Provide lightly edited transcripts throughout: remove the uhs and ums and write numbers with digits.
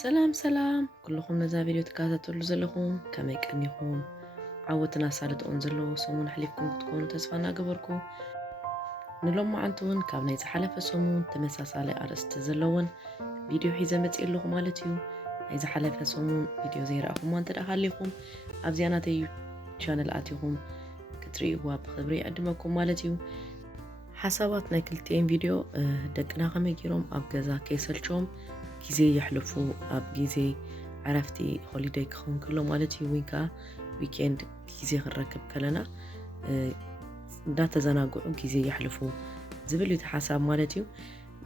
سلام كلكم نزا فيديو تكاتتلو زلكم كما يقنيكم عودنا سالت انزلو سمون حليفكم تكونوا تسفانا قبركم نلوم عنتون كابنا يزحلف سمون تمساسالي أرست زلون فيديو حيزة متقلكم مالتيو يزحلف سمون فيديو زيراكم وانت دخليكم أبزياناتي شانل آتيكم كتريوا بخبري أدمكم مالتيو حساباتنا كلتين فيديو دقنا غميجيروم أبقزا كيسلشوم كيزي يحلفو أب جيزي عرفتي هوليداي كخون كله مالتي وينكا ويكند كيزي غركب كلنا داتا زناقعو كيزي يحلفو زبلو تحاساب مالتيو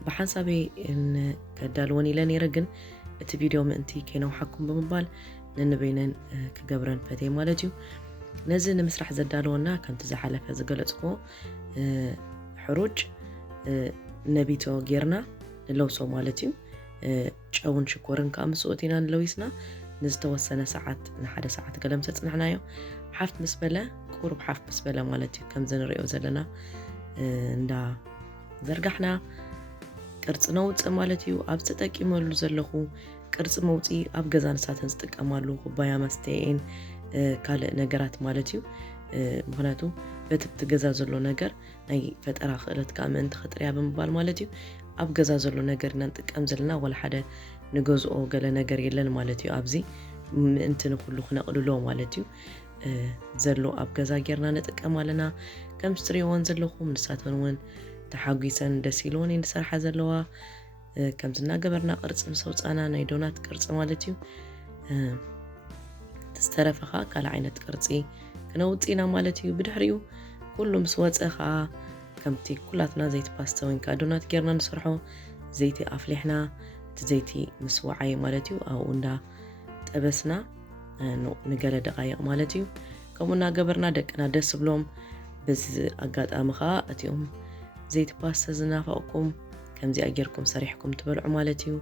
بحسابي إن كدالوني لاني رقن الفيديو مانتي كينو حكم بمبال ننبينن كقبرن فتي مالتيو نزل مسرح زدالونا كانت زحلفة زقلتكو حروج نبيتو غيرنا اللوسو مالتيو ጨውን ሽኮርን ካምስኦቲና ንለዊስና ንዝተወሰነ ሰዓት ንሓደ ሰዓት ገለም ተጽናሕናዮ ሓፍት ምስ በለ ቁርብ ሓፍት ምስ በለ ማለት እዩ ከም ዝንሪኦ ዘለና እንዳ ዘርጋሕና ቅርጽ ነውጽእ ማለት እዩ ኣብ ተጠቂመሉ ዘለኹ ቅርጽ መውጺ ኣብ ገዛ ንሳተን ዝጥቀማሉ ኩባያ መስተይን ካልእ ነገራት ማለት እዩ ምክንያቱ በትብቲ ገዛ ዘሎ ነገር ናይ ፈጠራ ክእለትካ ምእንቲ ክጥርያ ብምባል ማለት እዩ ኣብ ገዛ ዘሎ ነገር ነንጥቀም ዘለና ወላ ሓደ ንገዝኦ ገለ ነገር የለን ማለት እዩ ኣብዚ ምእንቲ ንኩሉ ክነቕልሎ ማለት እዩ ዘሎ ኣብ ገዛ ጌርና ንጥቀም ኣለና ከም ስትሪዎን ዘለኹም ንሳተን እውን ተሓጒሰን ደስ ኢልዎን እንሰርሓ ዘለዋ ከም ዝናገበርና ቅርጽ ምስ ወፃና ናይ ዶናት ቅርጽ ማለት እዩ ተስተረፈኻ ካል ዓይነት ቅርጺ ክነውጪና ማለት እዩ ብድሕሪኡ ኩሉ ምስ ወፀኻ ከምቲ ኩላትና ዘይቲ ፓስታ ወይንካ ዶናት ጌርና ንሰርሖ ዘይቲ ኣፍሊሕና እቲ ዘይቲ ምስ ወዓይ ማለት እዩ ኣብኡ እንዳ ጠበስና ንገለ ደቃይቕ ማለት እዩ ከምኡና ገበርና ደቅና ደስ ብሎም በዚ ኣጋጣሚ ኸ እቲኦም ዘይቲ ፓስታ ዝናፈቕኩም ከምዚኣ ጌርኩም ሰሪሕኩም ትበልዑ ማለት እዩ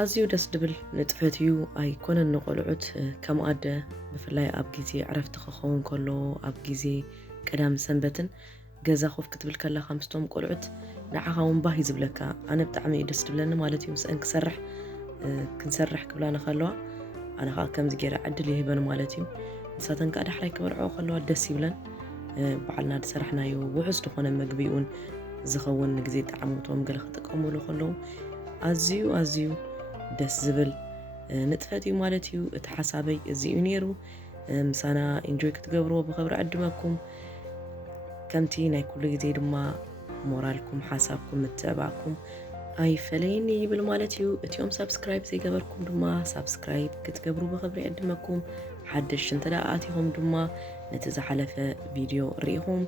ኣዝዩ ደስ ድብል ንጥፈት እዩ ኣይኮነን ንቆልዑት ከም ኣደ ብፍላይ ኣብ ግዜ ዕረፍቲ ክኸውን ከሎ ኣብ ግዜ ቀዳም ሰንበትን ገዛ ኮፍ ክትብል ከለኻ ምስቶም ቆልዑት ንዓኻ እውን ባህ ይዝብለካ ኣነ ብጣዕሚ ደስ ድብለኒ ማለት እዩ ምስአን ክንሰርሕ ክብላ ንኸለዋ ኣነ ኸ ከምዚ ገይረ ዕድል ይህበን ማለት እዩ ንሳተን ከዓ ዳሕራይ ክበልዕኦ ከለዋ ደስ ይብለን በዓልና ዝሰራሕናዮ ውሑስ ዝኾነ ምግቢ እውን ዝኸውን ንግዜ ጣዕሞቶም ገለ ክጥቀምሉ ከለዉ ኣዝዩ ደስ ዝብል ንጥፈት እዩ ማለት እዩ እቲ ሓሳበይ እዚኡ ነይሩ ምሳና ኢንጆይ ክትገብርዎ ብኽብሪ ዕድመኩም ከምቲ ናይ ኩሉ ግዜ ድማ ሞራልኩም ሓሳብኩም ምትዕባዕኩም ኣይፈለየኒ ይብል ማለት እዩ እቲኦም ሳብስክራይብ ዘይገበርኩም ድማ ሳብስክራይብ ክትገብሩ ብኽብሪ ዕድመኩም ሓድሽ እንተደኣ ኣቲኹም ድማ ነቲ ዝሓለፈ ቪድዮ ርኢኹም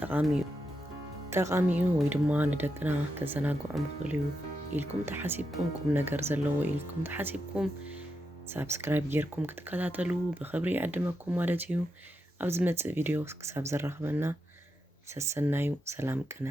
ጠቃሚ እዩ ወይ ድማ ንደቅና ከዘናግዖም ይኽእሉ ኢልኩም ተሓሲብኩም ቁም ነገር ዘለዎ ኢልኩም ተሓሲብኩም ሳብስክራይብ ጌርኩም ክትከታተሉ ብኽብሪ ዕድመኩም ማለት እዩ ኣብ ዝመጽእ ቪድዮ ክሳብ ዘራኽበና ሰሰናዩ ሰላም ቅነ